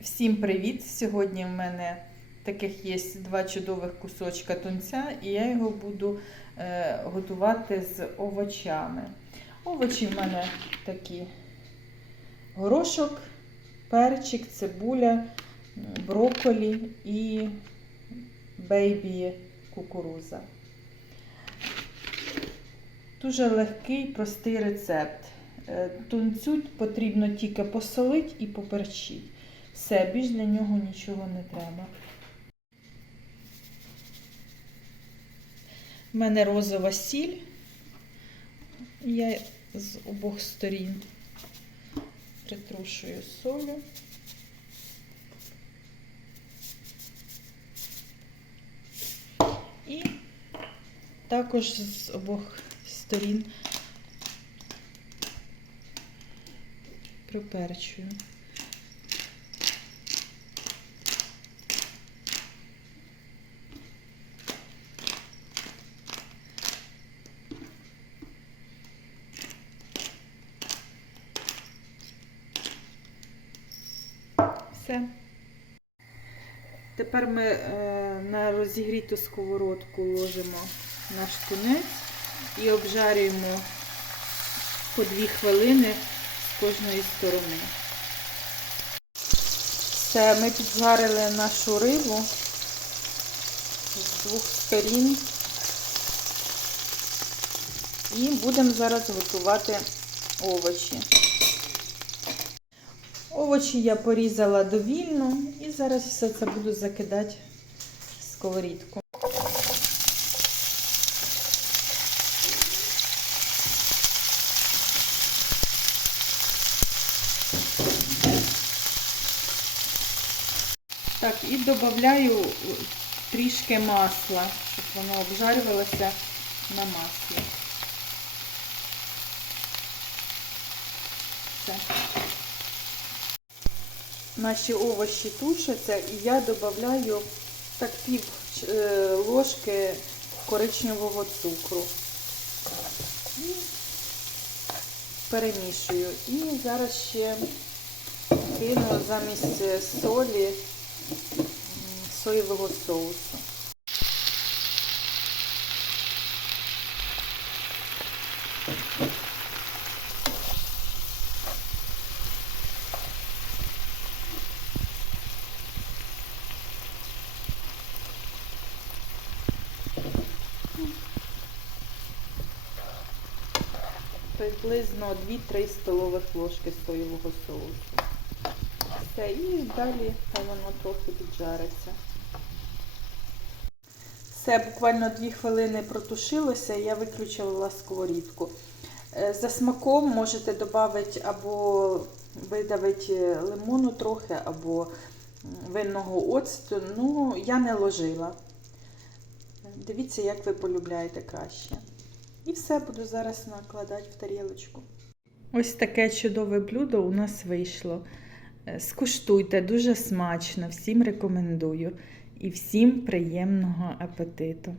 Всім привіт! Сьогодні в мене таких є два чудових кусочка тунця, і я його буду е, готувати з овочами. Овочі в мене такі горошок, перчик, цибуля, брокколі і бейбі кукуруза. Дуже легкий, простий рецепт. Е, Тунцю потрібно тільки посолити і поперчити. Все, більш для нього нічого не треба. У мене розова сіль. Я з обох сторін притрушую солю. І також з обох сторін приперчую. Все. Тепер ми е, на розігріту сковородку ложимо наш тунець і обжарюємо по 2 хвилини з кожної сторони. Все, ми піджарили нашу рибу з двох сторін. І будемо зараз готувати овочі. Овочі я порізала довільно і зараз все це буду закидати в сковорідку. Так, і додаю трішки масла, щоб воно обжарювалося на маслі. Все. Наші овочі тушаться і я додаю так пів е, ложки коричневого цукру. І перемішую. І зараз ще кину замість е, солі соєвого соусу. Приблизно 2-3 столових ложки соєвого соусу. Все, і далі воно трохи піджариться. Все, буквально 2 хвилини протушилося, я виключила сковорідку. Е, За смаком можете додати або видавити лимону трохи, або винного оцту. Ну, я не ложила. Дивіться, як ви полюбляєте краще. І все буду зараз накладати в тарілочку. Ось таке чудове блюдо у нас вийшло. Е, Скуштуйте, дуже смачно, всім рекомендую. І всім приємного апетиту!